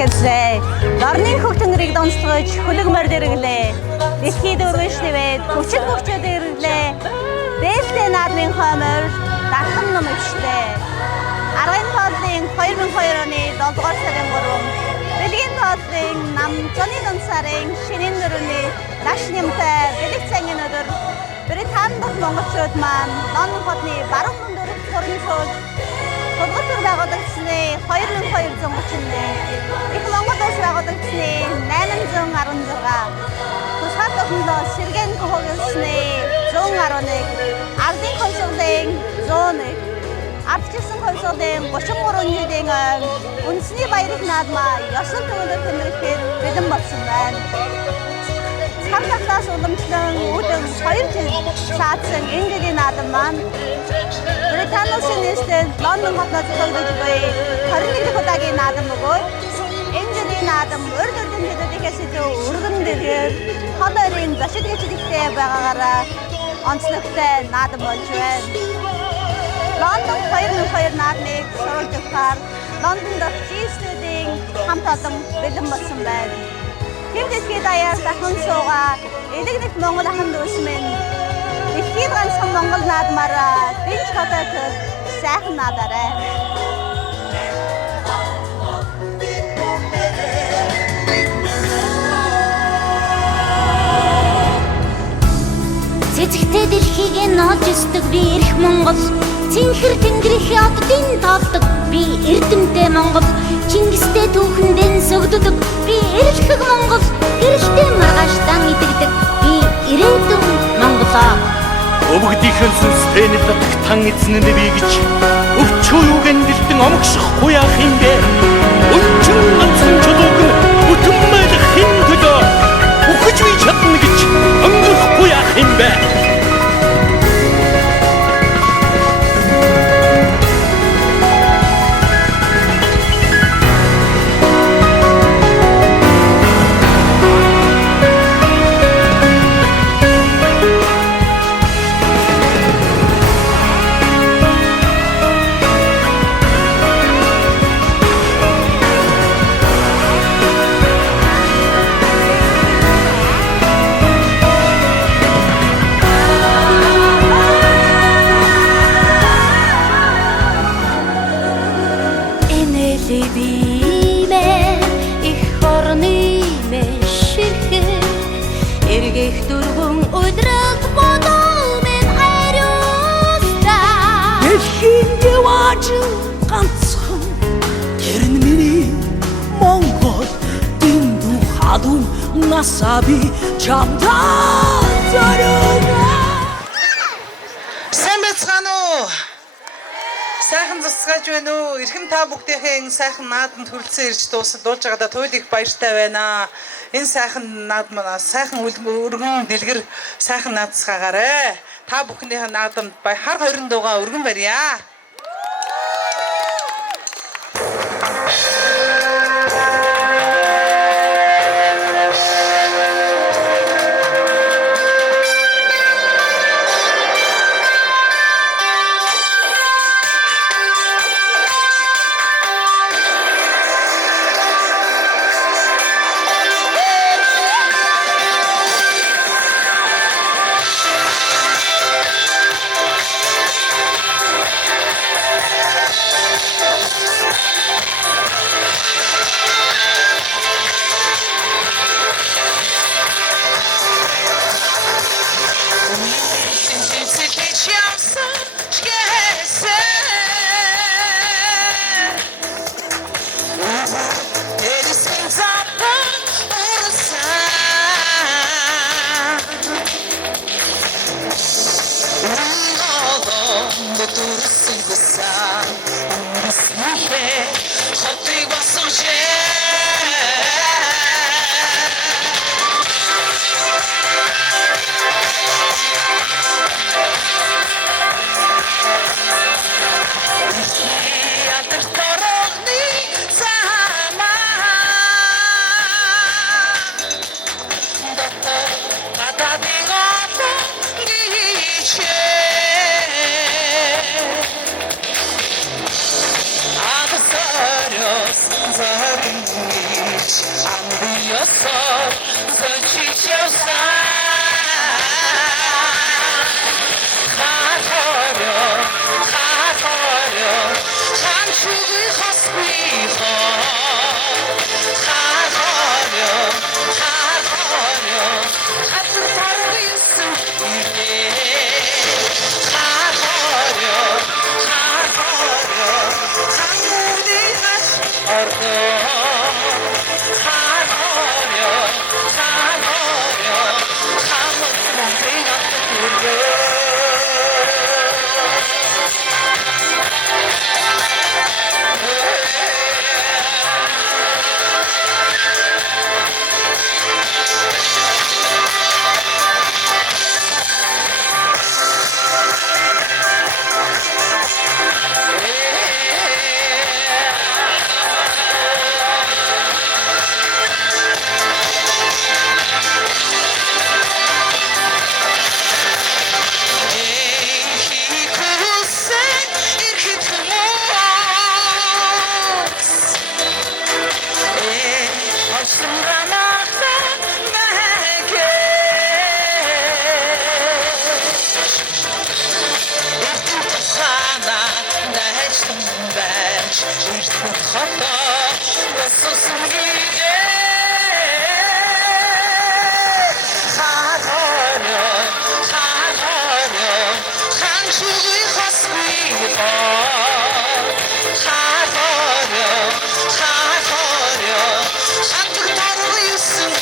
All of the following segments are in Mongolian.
хэллээ. Дорны хөв тэнгэрийг донцолгож хөлөг морь дэргэлээ. Дэлхийд өргөжлөвээд хүчит хөгчөд ирлээ. Дээлтэй наадмын хоймор дархан ном өвчлээ. Аргын тооллын 2002 оны 7 дугаар сарын 3, Бэлгийн тооллын нам зуны дунсарын шинийн дөрөвний даш нэмтэй бэлэг цагийн өдөр Британи дахь монголчууд маань Лондон хотны баруун мөндөөрт хуран сууж Тулгуур байгуулагдсны 2231, их Монгол улс байгуулагдсны 816, тусгай тогтнолоо сэргээн хөгжсөний 111, ардын консулын 101, ардчилсан консулын 33 жилийн үндэсний баярын наадмаа ёслол төвөөр тэмдэглэхэд бэлэн болсон байна. Цаг цагаас уламжлан үүдэн 2 жил шаардсан энэ жилийн наадам маань Британи улсын нийслэл Лондон хотноос зохиогдож буй 21 дахь удаагийн наадам бөгөөд энэ жилийн наадам урд өргөн жилүүдээс илүү өргөн дэлгэр хол ойрын зочид гэрчлэгтэй байгаагаараа онцлогтой наадам болж байна. Лондон 2002 наадмыг суралцахаар Лондон дахь G-студийн хамт олон бэлэн болсон байна. Тэм дэлхийд даяар дахин суугаа элэг нэг Монгол ахын дүүсмэн дэлхийд ганцхан Монгол наадмаараа дэнч хотод сайхан наадаарай. Цэцэгтэй дэлхийг нолж өсдөг би эрх Монгол. Цэнхэр тэнгэрийн оддын тоолдог би эрдэмтэй Монгол. Чингистэй түүхэндэн сөгддөг би эрэлхэг Монгол. Гэрэлтэй маргааштан идэгдэг би ирээдүйн Монголоо. Өвгдийнхэн сүнстэй нэлдэг тан эзнэнд би гэж өвчөө юу гэнгэлтэн омгших хуяах юм бэ? Өнчөн ганцхан чулууг бүтэн байлах хин төлөө үхэж би чадна гэж өнгөрөх хуяах юм бэ? Насаби чамдан зориуна. Сайн байцгаана уу? Сайхан засгаж байна уу? Ирхэн та бүгдийн сайхан наадамд хүрэлцэн ирж дуулж байгаадаа туйл их баяртай байна. Энэ сайхан наадмаас сайхан өргөн дэлгэр сайхан наадсгаагаарай. Та бүхнийхээ наадамд хар хорин дуугаа өргөн барья. босоод зочиж явсан Ханчуги хосби хатар таргисан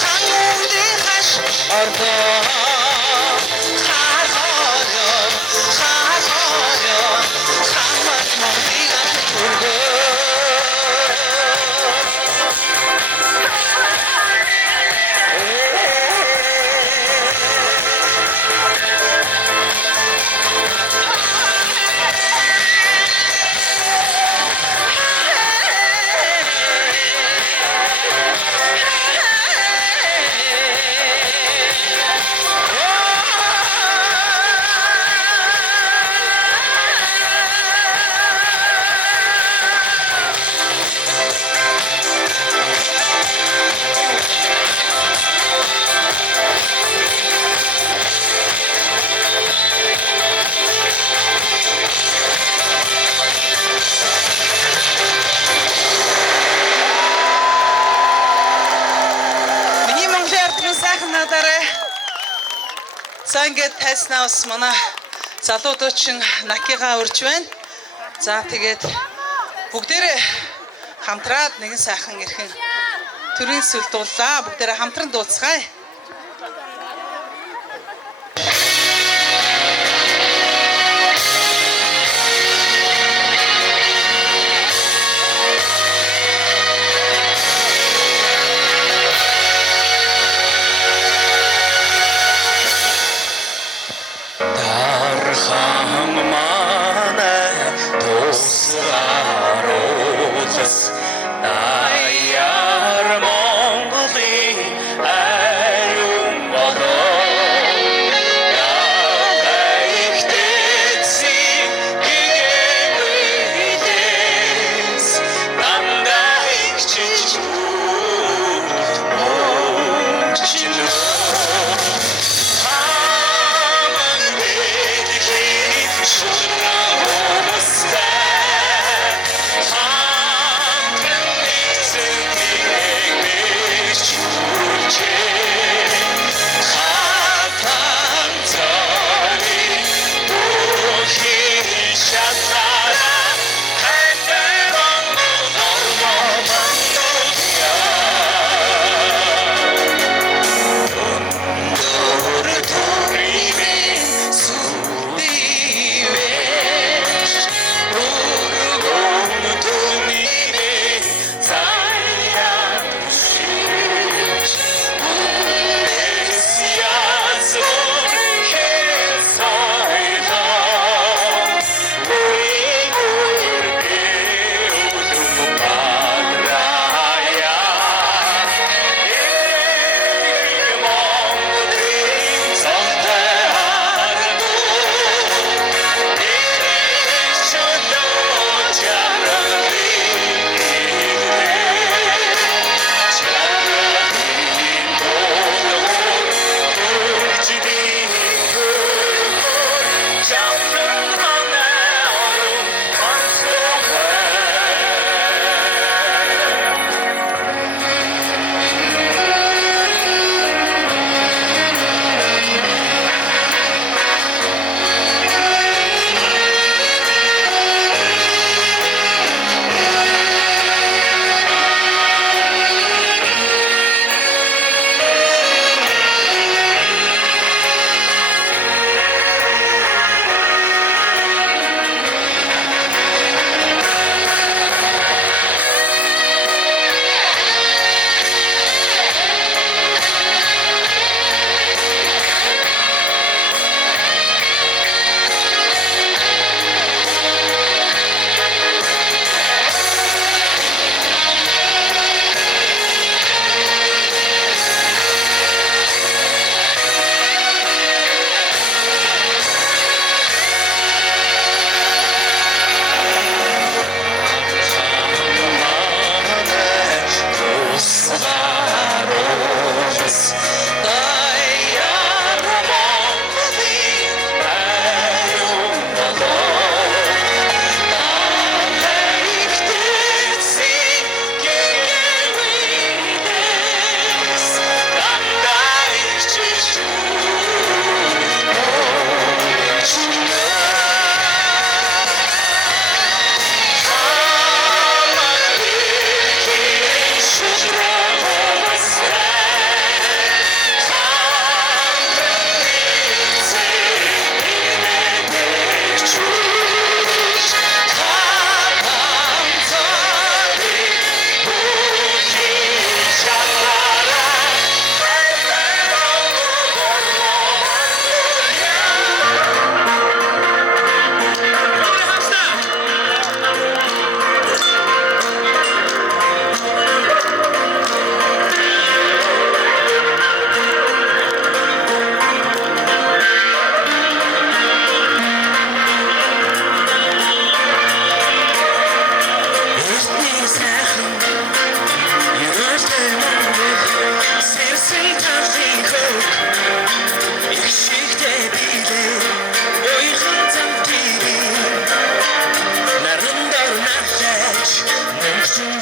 хануудигаш ордоо За ингээд тайснаас манай залуудууд чинь накигаа урж байна. За тэгээд бүгдээрээ хамтраад нэгэн сайхан ирхэн төрийн сүл дууллаа. Бүгдээрээ хамтран дуулцгаая. Даяар Монголын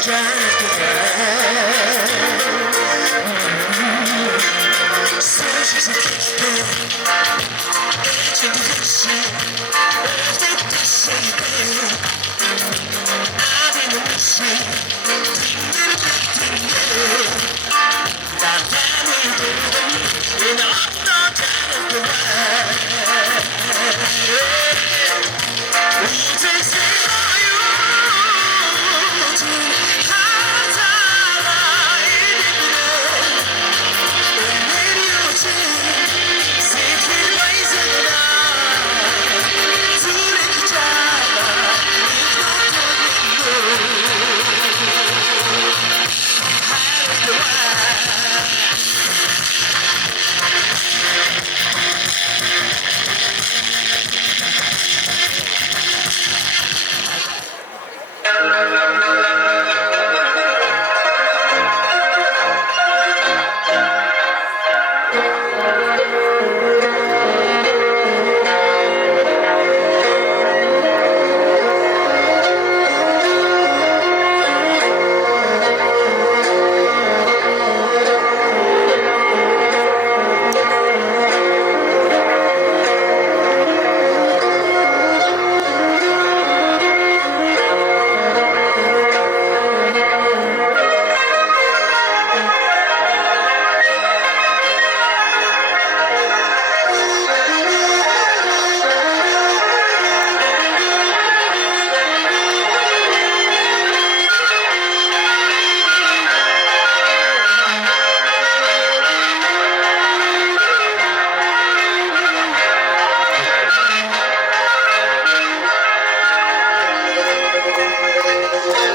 Thank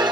you.